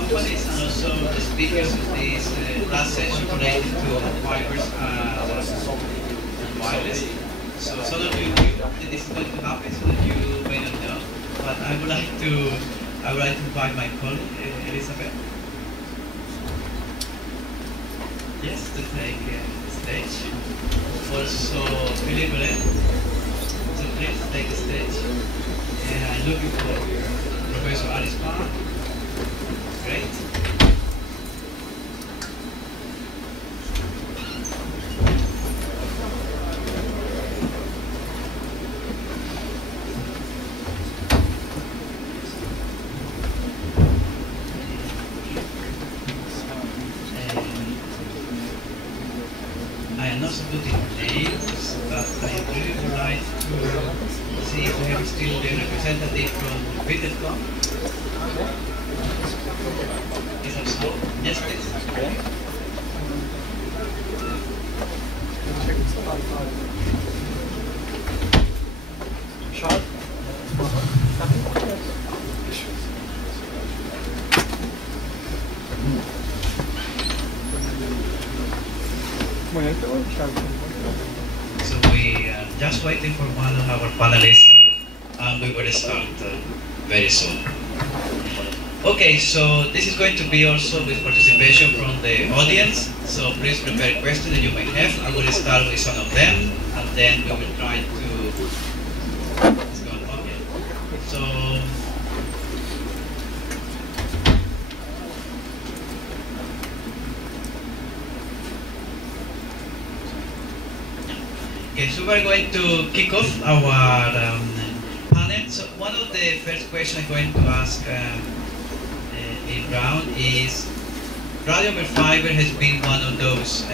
companies and also the speakers of this last session related to fibers and wireless. So some of you knew that this is going to happen, so that you may not know. But I would like to invite my colleague Elizabeth. Yes, to take the stage. Also Philippe, so please take the stage. And I'm looking for Professor Alice Parr. Great. I am not so good in names, but I really would like to see if we have still the representative from Vietnam. Is that so? Yes, please. Short. So we are just waiting for one of our panelists, and we will start very soon. Okay, so this is going to be also with participation from the audience. So please prepare questions that you may have. I will start with some of them, and then we will try to. Let's go on. Okay. So. Okay, so we're going to kick off our panel. So one of the first questions I'm going to ask in round is, radio over fiber has been one of those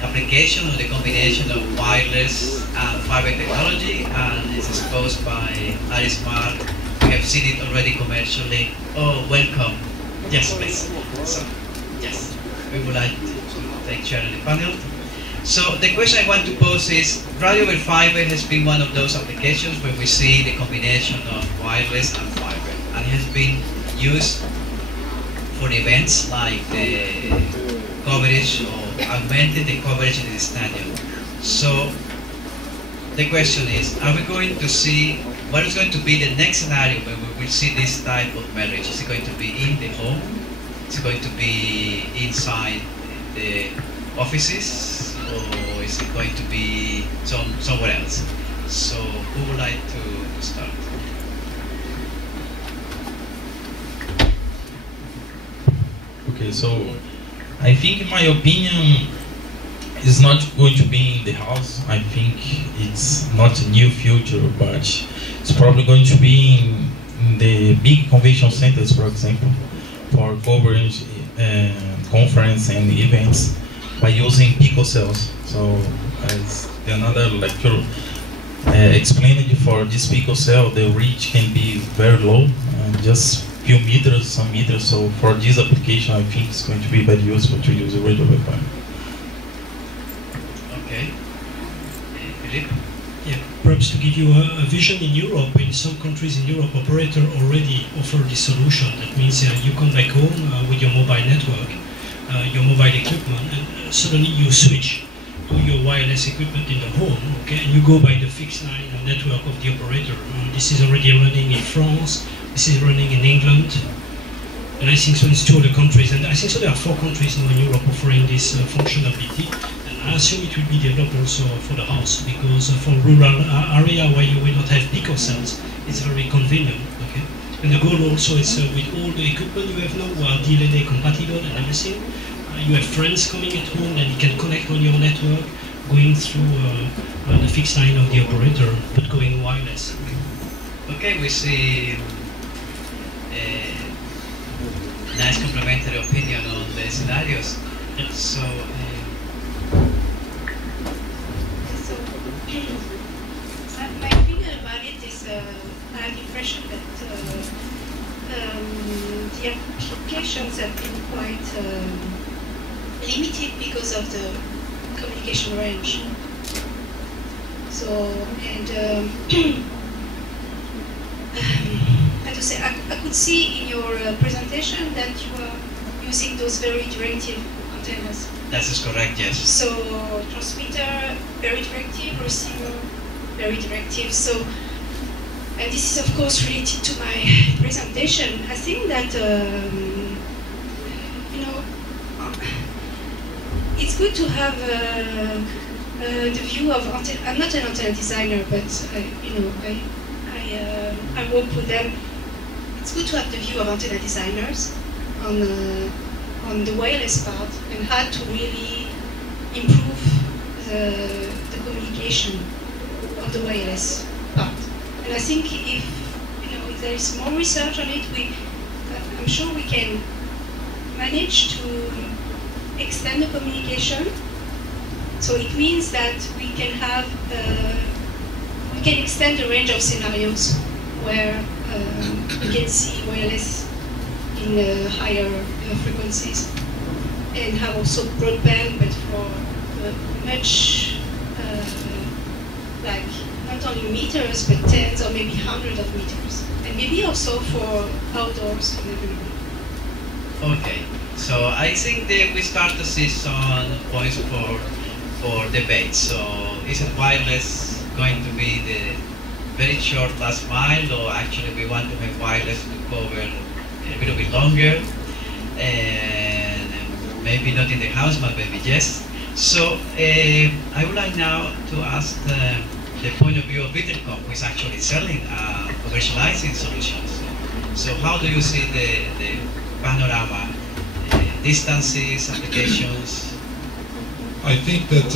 applications of the combination of wireless and fiber technology, and it's exposed by Alice Parr. We have seen it already commercially. Oh, welcome. Yes, please. So, yes, we would like to take share in the panel. So the question I want to pose is, radio over fiber has been one of those applications where we see the combination of wireless and fiber, and it has been used for events like the coverage or augmented the coverage in the stadium. So the question is, are we going to see, what is going to be the next scenario where we will see this type of marriage? Is it going to be in the home? Is it going to be inside the offices? Or is it going to be somewhere else? So who would like to start? Okay, so I think in my opinion it's not going to be in the house. I think it's not a new future, but it's probably going to be in the big convention centers, for example, for coverage, conference and events, by using picocells. So as another lecture explained, for this picocell the reach can be very low, just few meters, some meters. So for this application I think it's going to be very useful to use a radio over fiber. Okay. Philippe? Yeah, perhaps to give you a vision, in Europe, in some countries in Europe, operators already offer this solution. That means you come back home with your mobile network, your mobile equipment, and suddenly you switch to your wireless equipment in the home, okay, and you go by the fixed line network of the operator. This is already running in France, this is running in England, and I think so it's 2 other countries, and I think so there are 4 countries now in Europe offering this functionality, and I assume it will be developed also for the house, because for rural area where you will not have picocells, it's very convenient, okay. And the goal also is with all the equipment you have now, who are DLNA compatible and everything, you have friends coming at home and you can connect on your network, going through the fixed line of the operator, but going wireless. Okay, we see a nice complementary opinion on the scenarios. So, my opinion about it is I have the impression that the applications have been quite limited because of the communication range. So, and at the say, I could see in your presentation that you are using those very directive antennas. That is correct, yes. So transmitter, very directive, receiver, very directive. So, and this is of course related to my presentation. I think that, you know, it's good to have the view of, I'm not an antenna designer, but you know, I work with them. It's good to have the view of antenna designers on the wireless part and how to really improve the communication of the wireless part. And I think if, you know, if there is more research on it, I'm sure we can manage to extend the communication. So it means that we can have, we can extend the range of scenarios where we can see wireless in higher frequencies, and have also broadband, but for much, like not only meters, but tens or maybe hundreds of meters, and maybe also for outdoors and everything. Okay, so I think that we start to see some points for debate. So is it wireless going to be the very short last mile, or actually we want to have wireless to cover a little bit longer, and maybe not in the house, but maybe yes. So I would like now to ask the point of view of Vittelcom, who is actually selling, commercializing solutions. So how do you see the panorama, distances, applications? I think that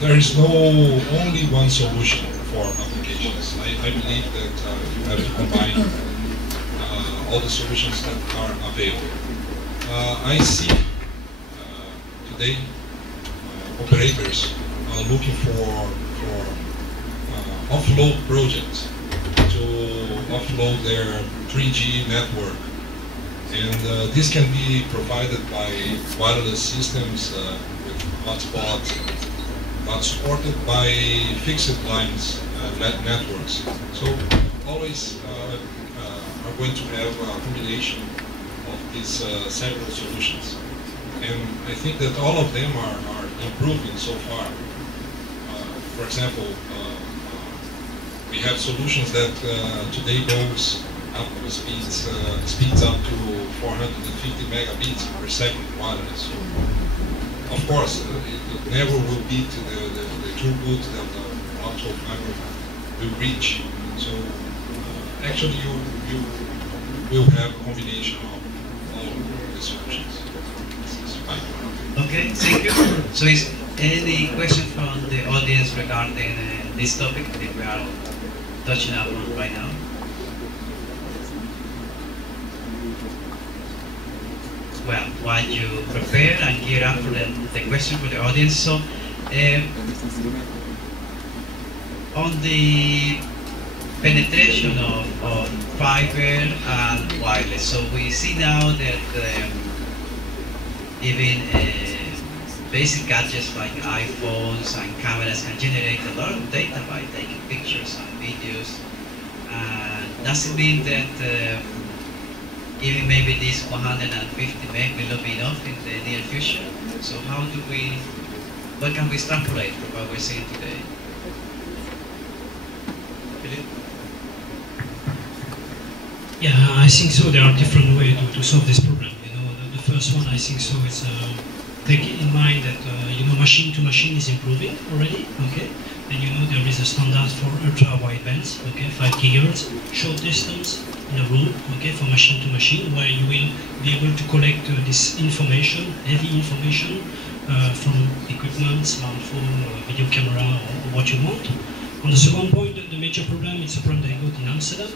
there is no only one solution for applications. I believe that you have to combine all the solutions that are available. I see today operators are looking for offload projects to offload their 3G network, and this can be provided by wireless systems with hotspots, but supported by fixed lines networks. So always are going to have a combination of these several solutions, and I think that all of them are improving so far. For example, we have solutions that today goes up speeds up to 450 megabits per second wireless. So, of course, it never will beat the throughput that the optical fiber will reach. So actually, you will have a combination of all the solutions. Okay, thank you. So is any question from the audience regarding this topic that we are touching upon right now? Well, while you prepare and gear up for the question for the audience, so on the penetration of fiber and wireless, so we see now that even basic gadgets like iPhones and cameras can generate a lot of data by taking pictures and videos. Does it mean that even maybe this 150 meg will not be enough in the near future? So what can we extrapolate from what we're seeing today? Philip? Yeah, I think so. There are different ways to solve this problem. You know, the first one, I think so, is take in mind that you know, machine to machine is improving already. Okay, and you know there is a standard for ultra widebands. Okay, 5 gigahertz, short distance in a room. Okay, for machine to machine, where you will be able to collect this information, heavy information from equipment, smartphone, video camera, or what you want. On the second point, the major problem is a problem that I got in Amsterdam.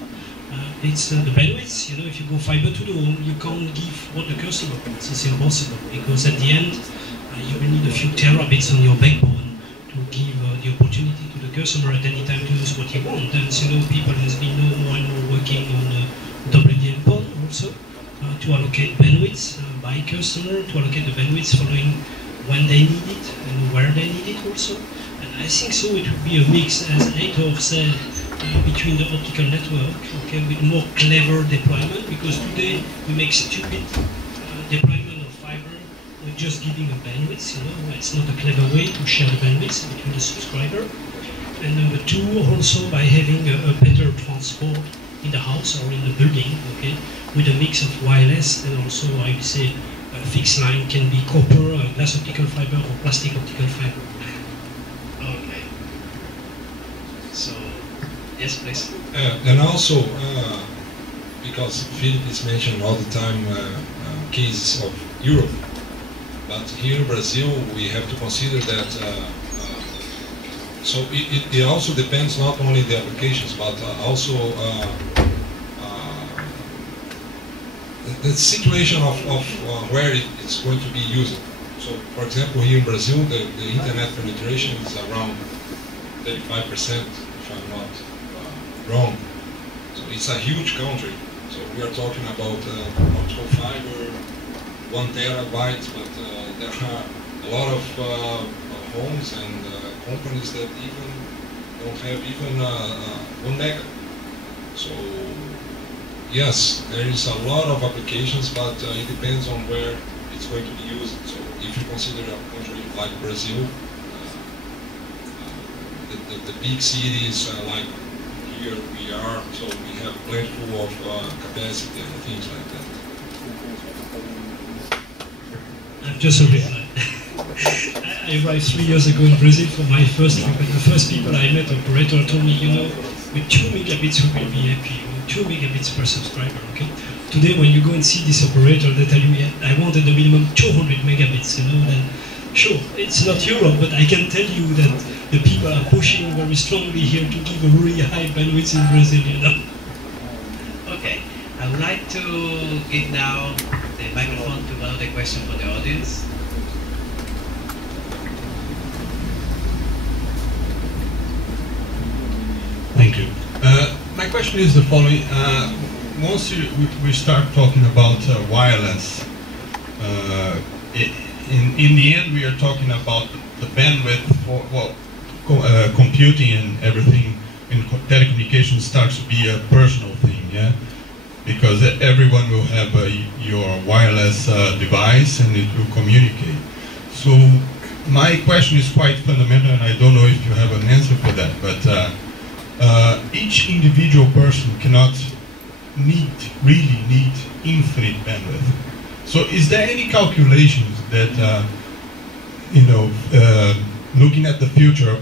It's the bandwidth. You know, if you go fiber to the home, you can't give what the customer wants. It's impossible, because at the end, you will need a few terabits on your backbone to give the opportunity to the customer at any time to use what he wants. And you know, people has been more and more working on WDM pod also to allocate bandwidth by customer, to allocate the bandwidth following when they need it and where they need it also. And I think so it would be a mix, as Aitor said, between the optical network, okay, with more clever deployment, because today we make stupid deployment of fiber with just giving a bandwidth, you know, it's not a clever way to share the bandwidth between the subscriber. And number two, also by having a better transport in the house or in the building, okay, with a mix of wireless and also, I would say, a fixed line can be copper, glass optical fiber, or plastic optical fiber. Okay. So, yes, please. And also, because Philip is mentioned all the time cases of Europe, but here in Brazil we have to consider that so it also depends not only the applications but also the situation of where it's going to be used. So, for example, here in Brazil, the internet penetration is around 35%, if I'm not wrong. So it's a huge country. So we are talking about optical fiber, 1 terabyte, but there are a lot of homes and companies that even don't have even 1 mega. So yes, there is a lot of applications, but it depends on where it's going to be used. So if you consider a country like Brazil, the big cities like here we are, so we have plenty of capacity and things like that. I'm just a reply. I arrived 3 years ago in Brazil for my first trip, and the first people I met, operator told me, you know, with 2 megabits we will be happy, 2 megabits per subscriber, okay? Today when you go and see this operator, they tell you, yeah, I wanted the minimum 200 megabits, you know, then sure, it's not Europe, but I can tell you that the people are pushing very strongly here to give a really high bandwidth in Brazil, you know. Okay, I would like to give now the microphone to one of the questions for the audience. Thank you. My question is the following. Once we start talking about wireless, in the end we are talking about the bandwidth for, well, computing and everything in telecommunications starts to be a personal thing, yeah? Because everyone will have your wireless device and it will communicate. So my question is quite fundamental, and I don't know if you have an answer for that, but each individual person cannot really need infinite bandwidth. So is there any calculations that, looking at the future,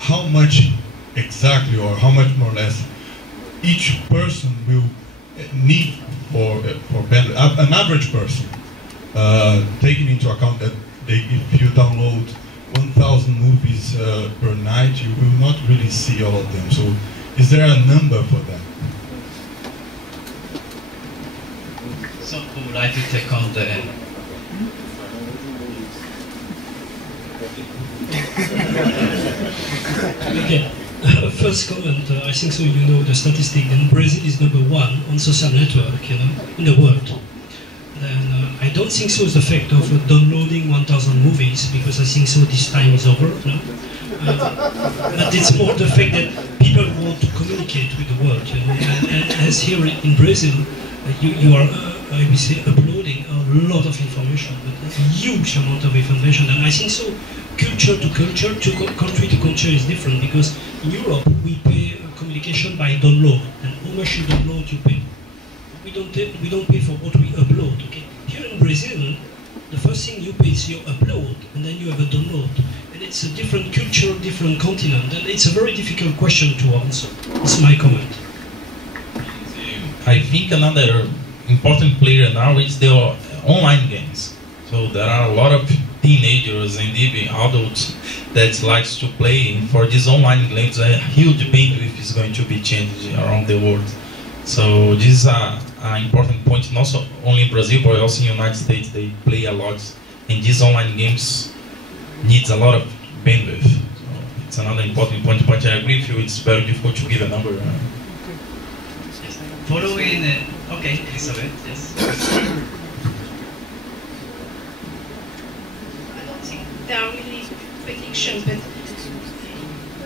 how much exactly or how much more or less each person will need for bandwidth? An average person, taking into account that if you download 1,000 movies per night, you will not really see all of them. So is there a number for that? So who would like to take on the... Okay, first comment, I think so you know the statistic, and Brazil is #1 on social network, you know, in the world. Then I don't think so is the fact of downloading 1,000 movies, because I think so this time is over, no? But it's more the fact that people want to communicate with the world, you know, and as here in Brazil, you are, I would say, uploading a lot of information, but a huge amount of information, and I think so culture to culture, country to culture is different, because in Europe we pay communication by download, and how much you download you pay. We don't pay for what we upload, okay? Here in Brazil, the first thing you pay is your upload, and then you have a download. And it's a different culture, different continent, and it's a very difficult question to answer. That's my comment. I think another important player now is the online games. So there are a lot of teenagers and even adults that likes to play, and for these online games a huge bandwidth is going to be changed around the world. So this is an important point, not only in Brazil but also in the United States. They play a lot, and these online games needs a lot of bandwidth. So it's another important point, but I agree with you, it's very difficult to give a number. Yes. Following, okay, Elizabeth, yes. I don't think there are really predictions, but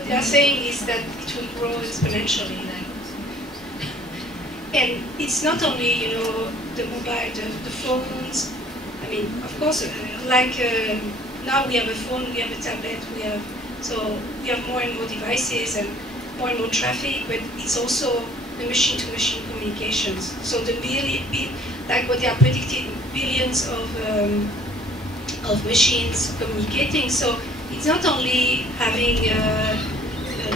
they are saying is that it will grow exponentially. And it's not only, you know, the mobile, the phones. I mean, of course, now we have a phone, we have a tablet, we have more and more devices and more traffic, but it's also the machine-to-machine communications. So like what they are predicting, billions of machines communicating. So it's not only having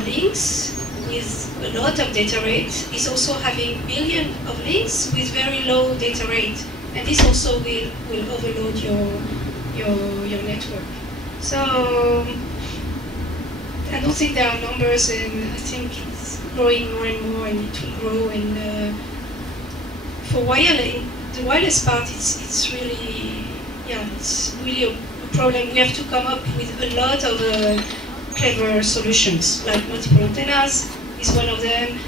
links with a lot of data rate, it's also having billions of links with very low data rate. And this also will overload your network. So I don't think there are numbers, and I think it's growing more and more, and it will grow. And for wireless, the wireless part, it's really, yeah, it's really a problem. We have to come up with a lot of clever solutions, like multiple antennas is one of them.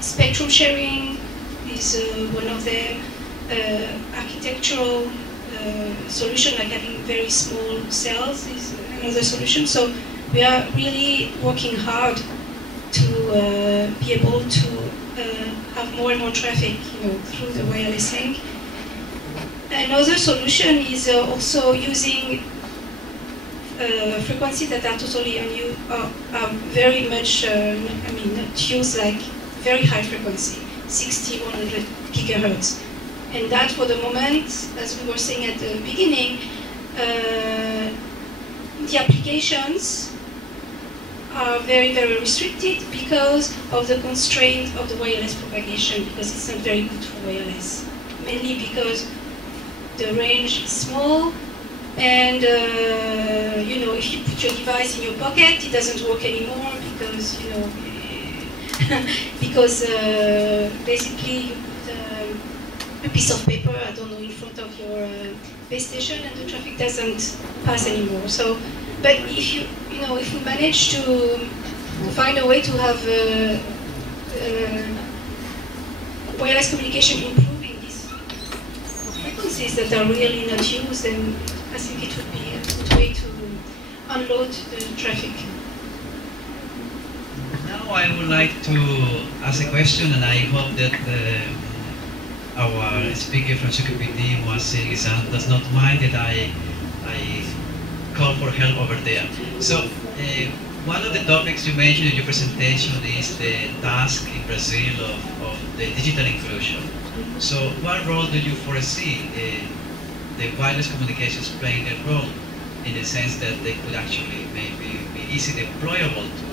Spectrum sharing is one of them. Architectural solution, like having very small cells, is another solution. So we are really working hard to be able to have more and more traffic, you know, through the wireless link. Another solution is also using frequencies that are totally unused, are very much, I mean, not used, like very high frequency, 60, 100 gigahertz. And that, for the moment, as we were saying at the beginning, the applications are very, very restricted because of the constraint of the wireless propagation, because it's not very good for wireless. Mainly because the range is small, and you know, if you put your device in your pocket, it doesn't work anymore because, you know, because basically you put a piece of paper, I don't know, in front of your base station, and the traffic doesn't pass anymore. So, but if you know, if we manage to find a way to have wireless communication improving these frequencies that are really not used, then I think it would be a good way to unload the traffic. Now I would like to ask a question, and I hope that our speaker from CQPD, Moacir, does not mind that I call for help over there. So one of the topics you mentioned in your presentation is the task in Brazil of the digital inclusion. So what role do you foresee the wireless communications playing a role, in the sense that they could actually maybe be easily deployable to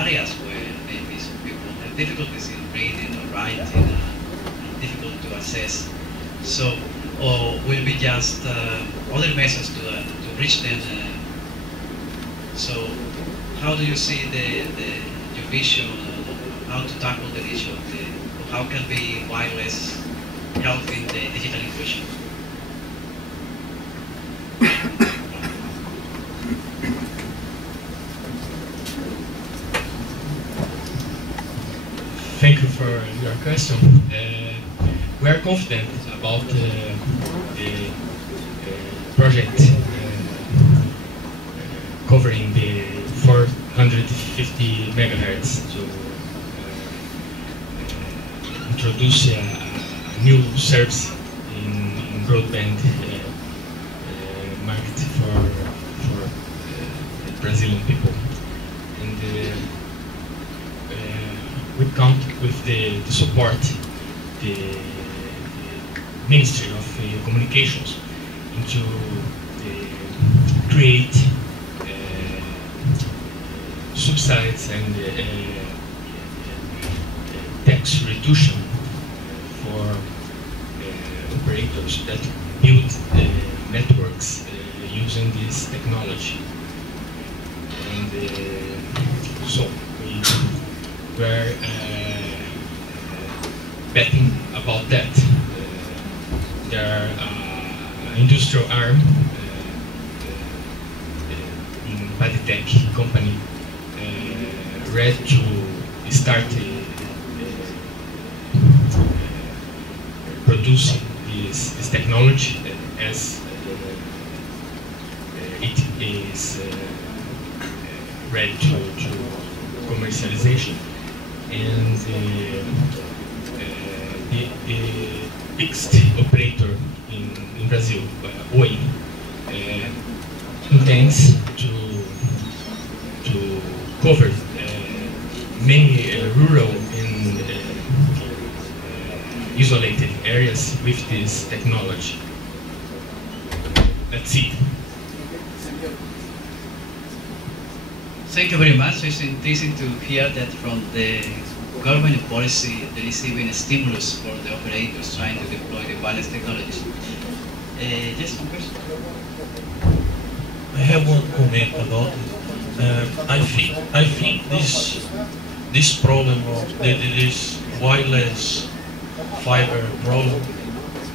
areas where maybe some people have difficulties in reading or writing, and difficult to access? So, or will be just other methods to reach them? So, how do you see your vision of how to tackle the issue of how can be wireless helping the digital inclusion? Thank you for your question. We are confident about the project covering the 450 megahertz to introduce a new service in broadband market for the Brazilian people. And we count with the support the Ministry of Communications into create subsidies and tax reduction for operators that build networks using this technology. And so we are betting about that. There are industrial arm in Paditech company ready to start producing this technology as it is ready to commercialization. And the fixed operator in Brazil, Oi, intends to cover many rural and isolated areas with this technology. That's it. Thank you very much. It's interesting to hear that from the government policy there is even a stimulus for the operators trying to deploy the wireless technologies. Yes, one question. I have one comment about it. I think this problem of this wireless fiber problem,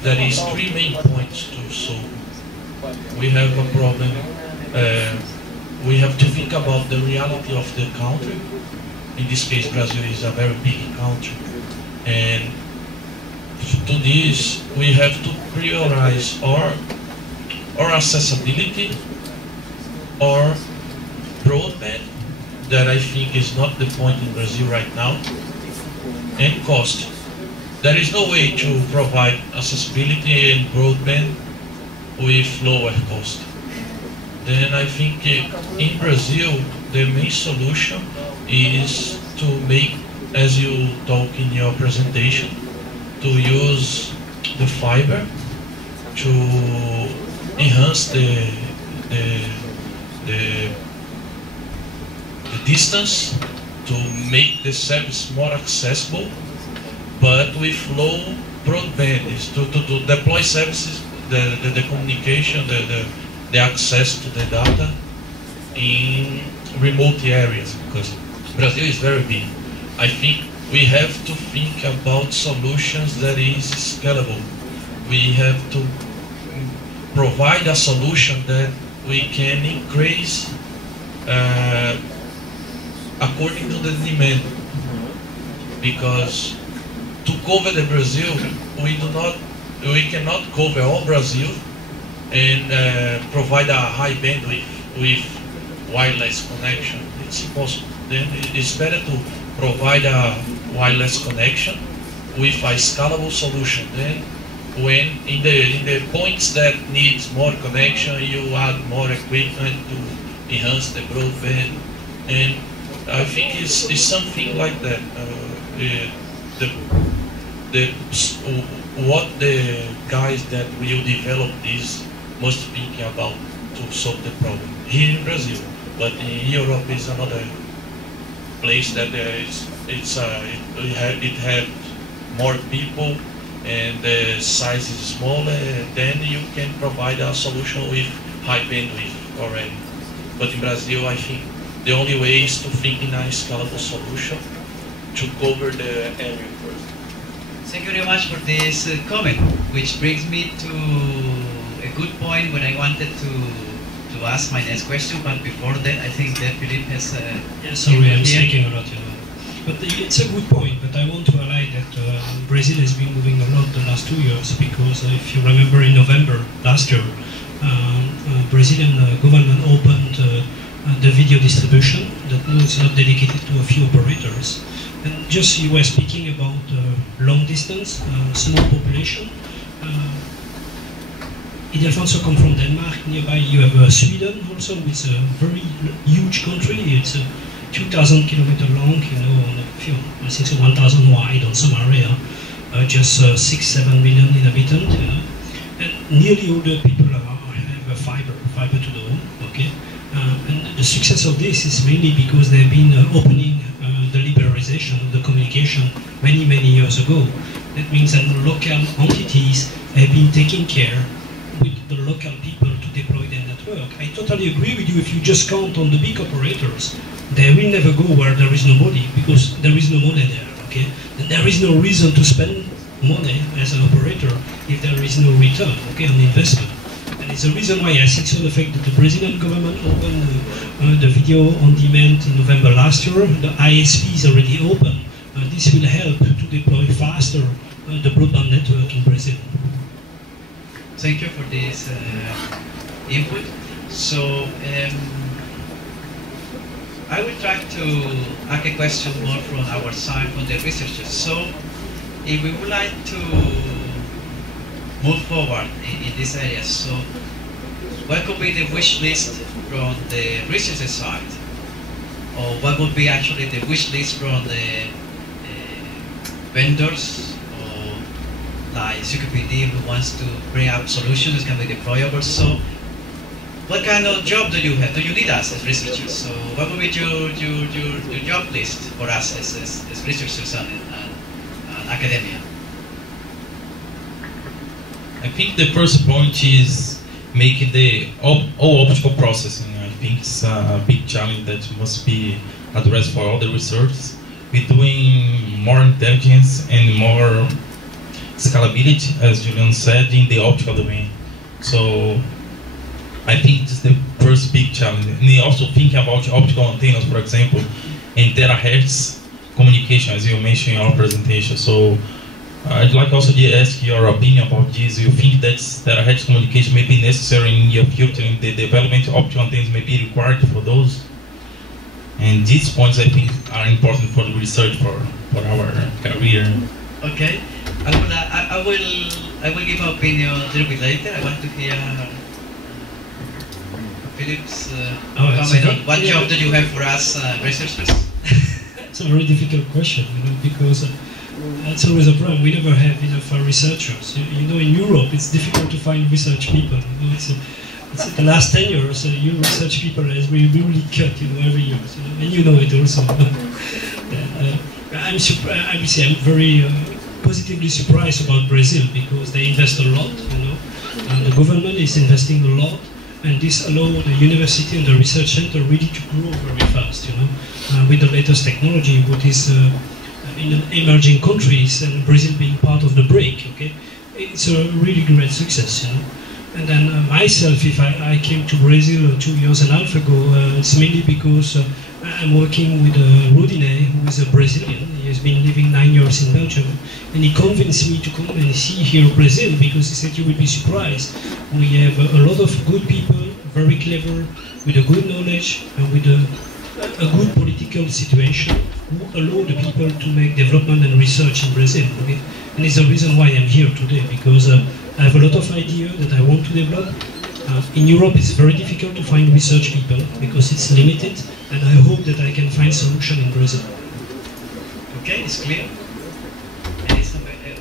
there is three main points to solve. We have a problem. We have to think about the reality of the country. In this case, Brazil is a very big country, and to this we have to prioritize our accessibility or broadband, that I think is not the point in Brazil right now, and cost. There is no way to provide accessibility and broadband with lower cost. Then I think in Brazil the main solution is to make, as you talk in your presentation, to use the fiber to enhance the distance, to make the service more accessible, but with low broadband, is to deploy services, the communication, the access to the data in remote areas, because Brazil is very big. I think we have to think about solutions that is scalable. We have to provide a solution that we can increase according to the demand, because to cover the Brazil, we cannot cover all Brazil and provide a high bandwidth with wireless connection. It's impossible. Then it's better to provide a wireless connection with a scalable solution. Then when in the points that needs more connection, you add more equipment to enhance the broadband. And I think it's something like that. What the guys that will develop this must think about to solve the problem here in Brazil, but in Europe is another place that it has more people and the size is smaller. Then you can provide a solution with high bandwidth already. But in Brazil, I think the only way is to think in a scalable solution to cover the area first. Thank you very much for this comment, which brings me to a good point when I wanted to ask my next question, but before that I think that Philippe has yeah, sorry, I'm speaking a lot, you know. But it's a good point, but I want to highlight that Brazil has been moving a lot the last 2 years, because if you remember in November last year, Brazilian government opened the video distribution that was not dedicated to a few operators. And just you were speaking about long distance, small population. Ildefonso come from Denmark. Nearby you have Sweden also, it's a very huge country. It's 2,000 kilometers long, you know, on I think 1,000 wide on some area, just 6-7 million inhabitants, you know. And nearly all the people have fiber to the home, okay? And the success of this is mainly because they've been opening the liberalization of the communication many years ago. That means that local entities have been taking care with the local people to deploy their network. I totally agree with you. If you just count on the big operators, they will never go where there is nobody, because there is no money there, okay? And there is no reason to spend money as an operator if there is no return, okay, on investment. And it's the reason why I think so the fact that the Brazilian government opened the video on demand in November last year, the ISP is already open. This will help to deploy faster the broadband network in Brazil. Thank you for this input. So I will try to ask a question more from our side, from the researchers. So, if we would like to move forward in this area, so what could be the wish list from the researcher side? Or what would be actually the wish list from the vendors, or like CQPD who wants to bring out solutions that can be deployable? So, what kind of job do you have? Do you need us as researchers? So what would be your job list for us as researchers and academia? I think the first point is making the all optical processing. I think it's a big challenge that must be addressed for all the research. We're doing more intelligence and more scalability, as Julian said, in the optical domain. So I think it's the first big challenge. And also think about optical antennas, for example, and terahertz communication, as you mentioned in our presentation. So I'd like also to ask your opinion about this. You think that terahertz communication may be necessary in your future, in the development of optical antennas may be required for those? And these points, I think, are important for the research for our career. Okay, I will give my opinion a little bit later. I want to hear Philip's comment on what job do you have for us researchers? It's a very difficult question, because it's always a problem. We never have enough researchers. In Europe, it's difficult to find research people. It's the last 10 years, your research people has really cut, every year. And you know it also. I would say I'm very positively surprised about Brazil, because they invest a lot, and the government is investing a lot. And this allows the university and the research center really to grow very fast, with the latest technology, what is in emerging countries, and Brazil being part of the break, okay? It's a really great success, And then myself, if I came to Brazil 2.5 years ago, it's mainly because I'm working with Rodinei, who is a Brazilian. He has been living 9 years in Belgium, and he convinced me to come and see here Brazil, because he said you will be surprised. We have a lot of good people, very clever, with a good knowledge, and with a good political situation, who allow the people to make development and research in Brazil. Okay? And it's the reason why I'm here today, because I have a lot of ideas that I want to develop. In Europe, it's very difficult to find research people because it's limited, and I hope that I can find solution in Brazil. Okay, it's clear.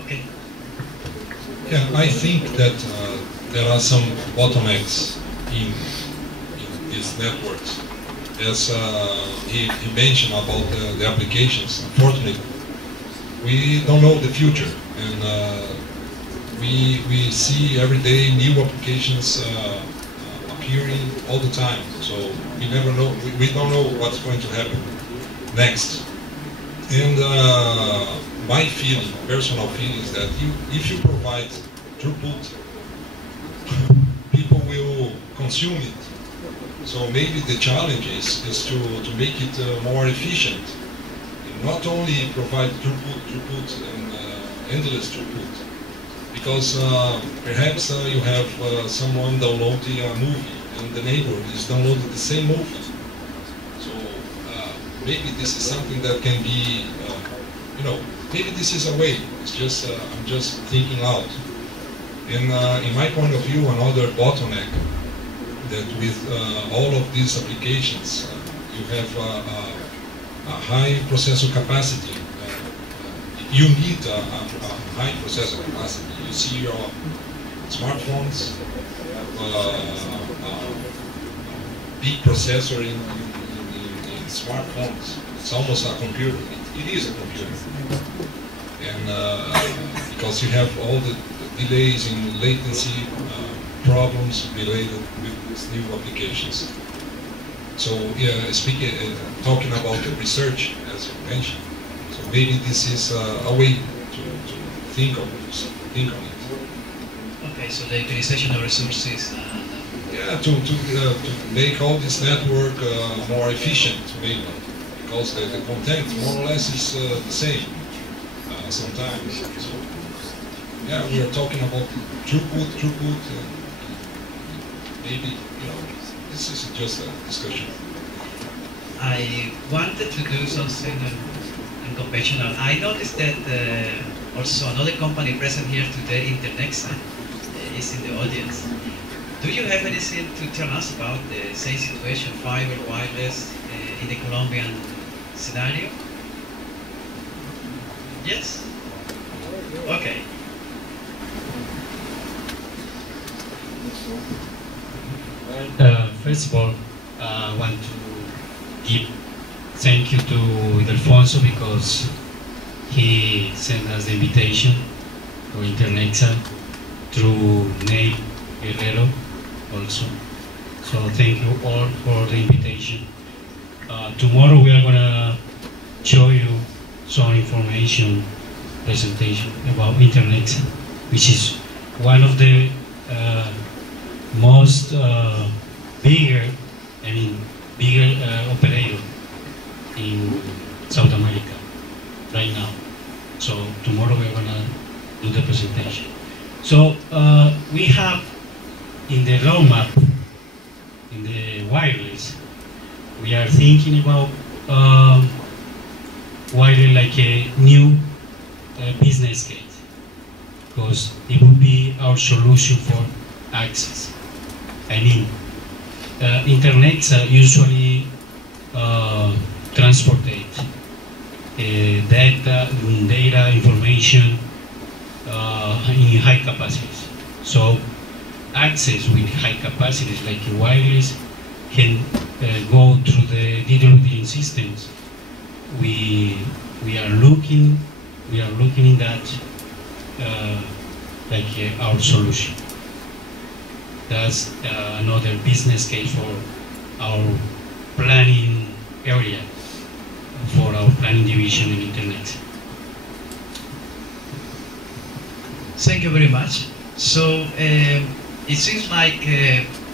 Okay. Yeah, I think that there are some bottlenecks in these networks. As he mentioned about the applications, unfortunately, we don't know the future, and we see every day new applications appearing all the time. So we never know. We don't know what's going to happen next. And my feeling, personal feeling, is that if you provide throughput, people will consume it. So maybe the challenge is to make it more efficient. And not only provide throughput and endless throughput. Because perhaps you have someone downloading a movie and the neighbor is downloading the same movie. So maybe this is something that can be, maybe this is a way. It's just, I'm just thinking out. And in my point of view, another bottleneck that with all of these applications, you have a high processor capacity. You need a high processor capacity. You see your smartphones have a big processor in smartphones. It's almost a computer. It is a computer. And because you have all the delays in latency problems related with these new applications. So yeah, talking about the research, as you mentioned. So maybe this is a way to think on it. Okay, so the utilization of resources. Yeah, to make all this network more efficient, maybe, because the content more or less is the same sometimes. So yeah, we are talking about throughput, and maybe this is just a discussion. I wanted to do something unconventional. I noticed that also another company present here today, Internexa, is in the audience. Do you have anything to tell us about the same situation, fiber, wireless, in the Colombian scenario? Yes? Okay. First of all, I want to give thank you to Ildefonso because he sent us the invitation to Internexa through Nate Guerrero also. So thank you all for the invitation. Tomorrow we are going to show you some information presentation about Internexa, which is one of the most bigger operator in South America right now. So tomorrow we're gonna do the presentation. So we have in the roadmap, in the wireless, we are thinking about wireless like a new business case, because it would be our solution for access. I mean, Internexa usually transport data information in high capacities. So access with high capacities like wireless can go through the digital systems. We are looking in that like our solution. That's another business case for our planning area, for our planning division in Internet. Thank you very much. So it seems like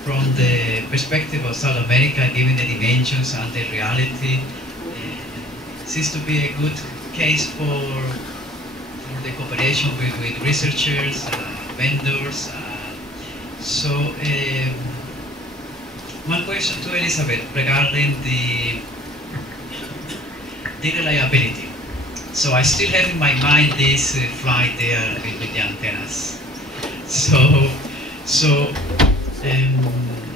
from the perspective of South America, given the dimensions and the reality, seems to be a good case for the cooperation with researchers, vendors. So one question to Elizabeth regarding the reliability. So I still have in my mind this flight there with the antennas. So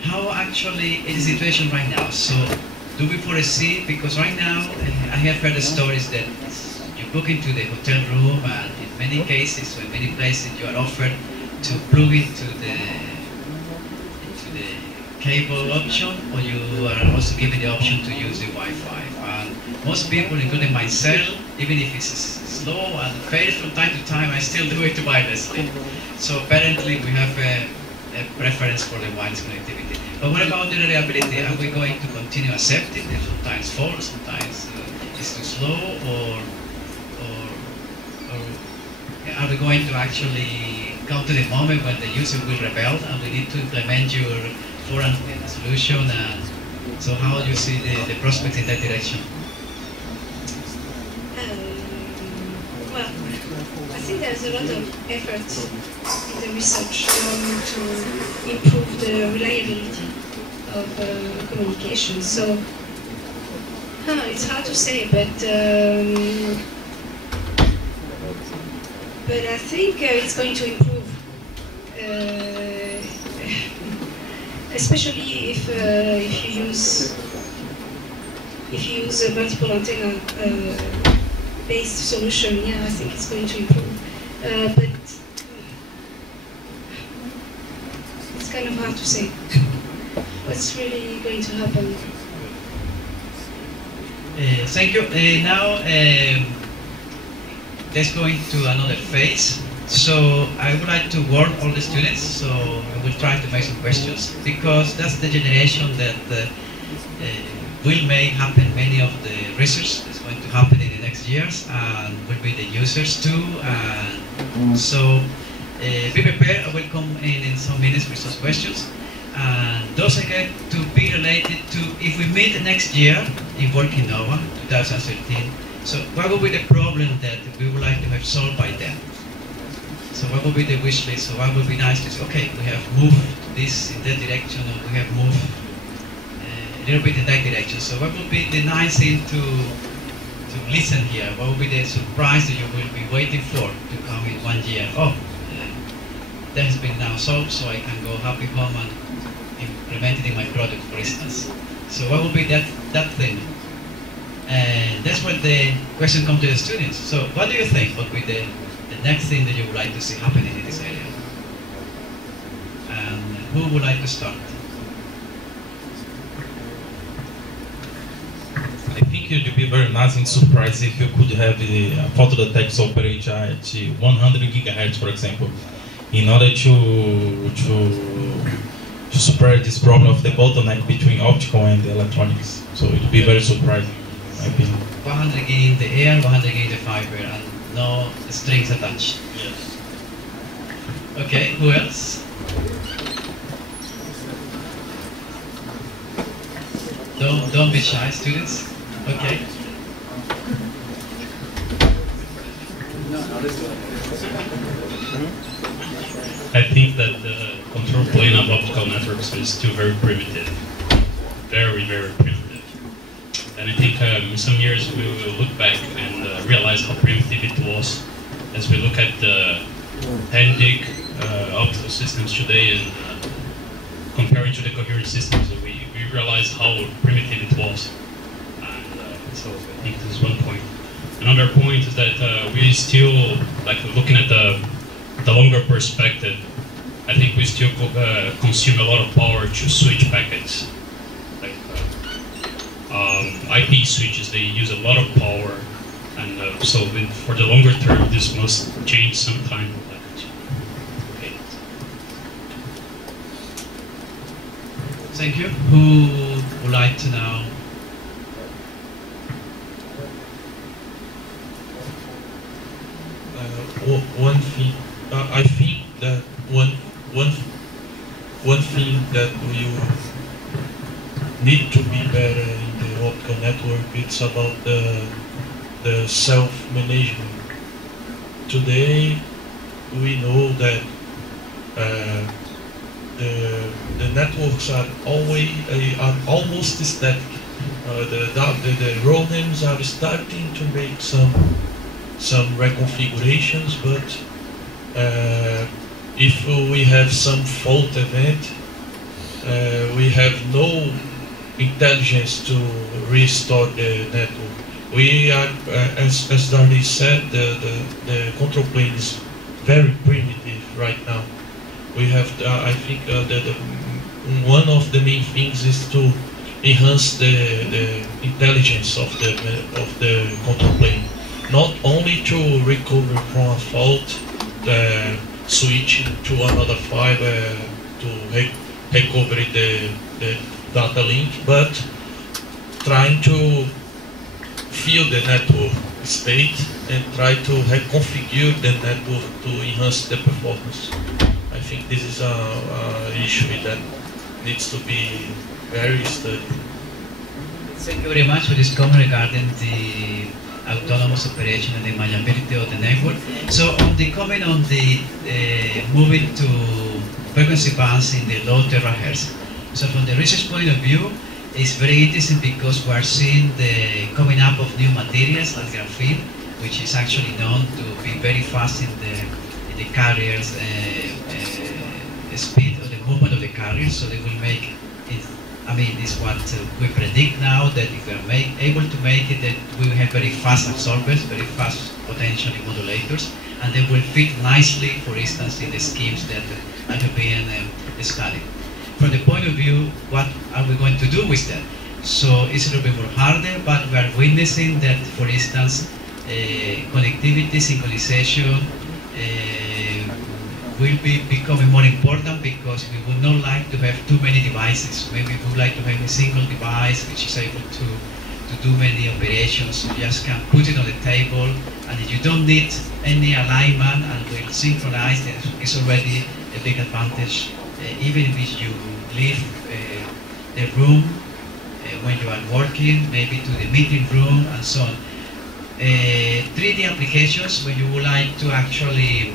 how actually is the situation right now? So do we foresee, because right now I have heard the stories that you book into the hotel room and in many cases or in many places you are offered to plug into the cable option, or you are also given the option to use the Wi-Fi. And most people, including myself, even if it's slow and fails from time to time, I still do it wirelessly. So apparently we have a preference for the wireless connectivity. But what about the reliability? Are we going to continue accepting it? Sometimes falls, sometimes it's too slow, or are we going to actually come to the moment when the user will rebel and we need to implement your foreign solution? And so how do you see the prospects in that direction? Well, I think there's a lot of effort in the research to improve the reliability of communication. So it's hard to say, but I think it's going to improve, especially if you use a multiple antenna based solution. Yeah, I think it's going to improve, but it's kind of hard to say what's really going to happen. Thank you. Now let's go into another phase. So I would like to warn all the students, so I will try to make some questions, because that's the generation that will make happen many of the research that's going to happen in the next years, and will be the users too. And so be prepared. I will come in some minutes with some questions. And those are going to be related to, if we meet next year in Workinnova 2013, so what will be the problem that we would like to have solved by then? So what will be the wish list? So what would be nice to say, okay, we have moved this in that direction, or we have moved little bit in that direction. So what would be the nice thing to listen here? What would be the surprise that you will be waiting for to come in 1 year? Oh, that has been now solved, so I can go happy home and implement it in my product, for instance. So what would be that thing? And that's when the question comes to the students. So what do you think would be the next thing that you would like to see happening in this area? And who would like to start? I think it would be very nice and surprised if you could have a photo detector operate at 100 gigahertz, for example, in order to spread this problem of the bottleneck between optical and electronics. So it would be very surprising, in my opinion. 100 gig in the air, 100 gig in the fiber, and no strings attached. Yes. Okay, who else? Don't be shy, students. Okay. I think that the control plane of optical networks is still very primitive. Very, very primitive. And I think in some years we will look back and realize how primitive it was as we look at the 10 gig optical systems today and comparing to the coherent systems, we realize how primitive it was. And so I think this is one point. Another point is that we still, like looking at the longer perspective, I think we still consume a lot of power to switch packets. Like IP switches, they use a lot of power, and so for the longer term, this must change sometime. Okay. Thank you. Who would like to know? One thing, I think that one thing that we need to be better in the optical network, it's about the self-management. Today, we know that the networks are almost static. The role names are starting to make some reconfigurations, but if we have some fault event, we have no intelligence to restore the network. We are, as Darley said, the control plane is very primitive right now. We have, I think, one of the main things is to enhance the intelligence of the control plane. Not only to recover from a fault, switch to another fiber to recover the data link, but trying to fill the network state and try to reconfigure the network to enhance the performance. I think this is an issue that needs to be very studied. Thank you very much for this comment regarding the autonomous operation and the malleability of the network. So on the comment on the moving to frequency bands in the low terahertz. So from the research point of view, it's very interesting because we are seeing the coming up of new materials like graphene, which is actually known to be very fast in the carriers speed or the movement of the carriers. So they will make it. I mean, it's what we predict now, that if we are able to make it, that we will have very fast absorbers, very fast potentially modulators, and they will fit nicely, for instance, in the schemes that I have been studying. From the point of view, what are we going to do with that? So it's a little bit more harder, but we are witnessing that, for instance, connectivity, synchronization, will be becoming more important because we would not like to have too many devices. Maybe we would like to have a single device which is able to do many operations. You just can put it on the table, and if you don't need any alignment and will synchronize, it's already a big advantage. Even if you leave the room when you are working, maybe to the meeting room and so on. 3D applications where you would like to actually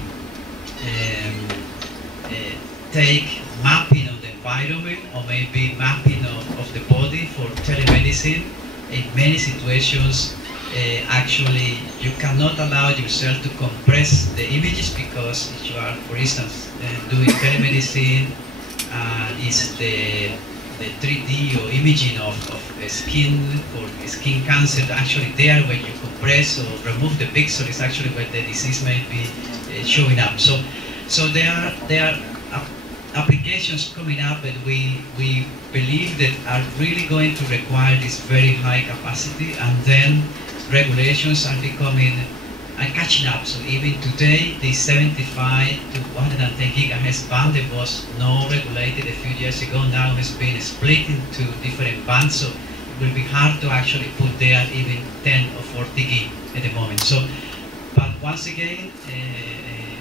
take mapping of the environment, or maybe mapping of of the body for telemedicine. In many situations, actually, you cannot allow yourself to compress the images because if you are, for instance, doing telemedicine, is the 3D or imaging of the skin or skin cancer. Actually, there when you compress or remove the pixel is actually where the disease may be showing up. So there are applications coming up that we believe that are really going to require this very high capacity, and then regulations are becoming and catching up. So even today, the 75 to 110 gigahertz band that was not regulated a few years ago now has been split into different bands. So it will be hard to actually put there even 10 or 40 gig at the moment. So, but once again,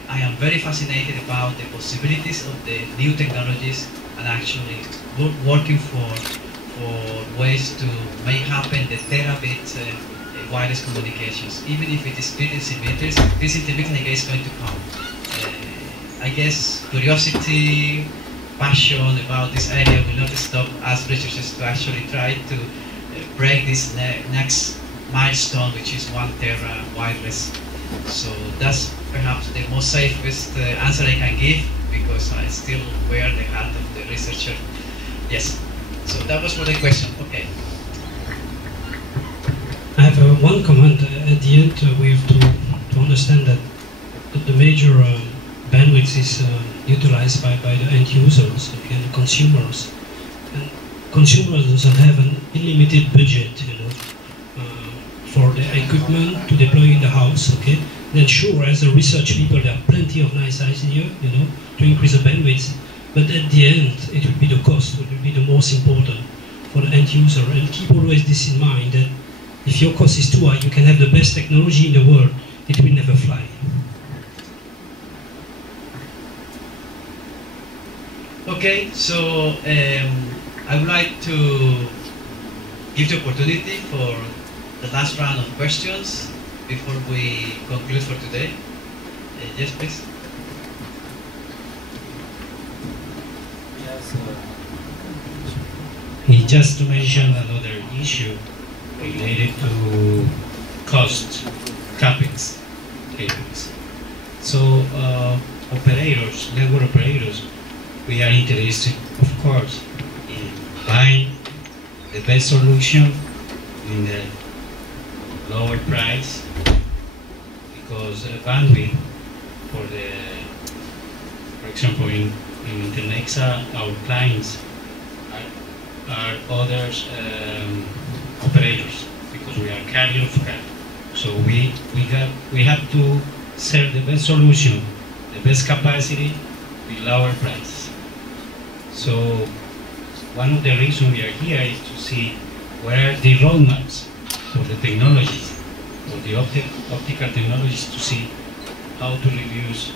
I am very fascinated about the possibilities of the new technologies and actually working for ways to make happen the terabit wireless communications. Even if it is 50 centimeters, this centimeter is going to come. I guess curiosity, passion about this area will not stop us researchers to actually try to break this next milestone, which is 1 tera wireless. So that's perhaps the most safest answer I can give, because I still wear the hat of the researcher. Yes. So that was for the question. Okay. I have one comment at the end. We have to understand that the major bandwidth is utilized by the end users and the consumers. And consumers doesn't have an unlimited budget, for the equipment to deploy in the house. Okay. Then sure, as a research people, there are plenty of nice ideas, to increase the bandwidth. But at the end, it will be the cost, it will be the most important for the end user. And keep always this in mind, that if your cost is too high, you can have the best technology in the world, it will never fly. Okay, so I would like to give the opportunity for the last round of questions before we conclude for today. Yes, please. Just to mention another issue related to cost, CapEx. So operators, network operators, we are interested, of course, in buying the best solution in the lower price, because bandwidth for example, in Internexa, our clients are others operators, because we are carrier of carrier. So we have to sell the best solution, the best capacity with lower price. So one of the reasons we are here is to see where are the roadmaps for the technologies, for the optical technologies, to see how to reduce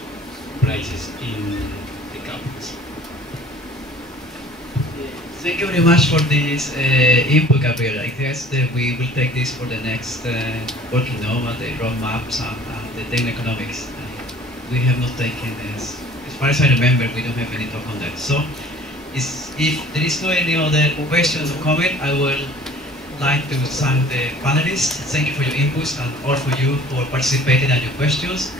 prices in the campus. Thank you very much for this input, Gabriel. I guess that we will take this for the next Workinnova, the roadmaps and the techno-economics. We have not taken this. As far as I remember, we don't have any talk on that. So, if there is no any other questions or comment, I will like to thank the panelists. Thank you for your inputs and all for you for participating and your questions.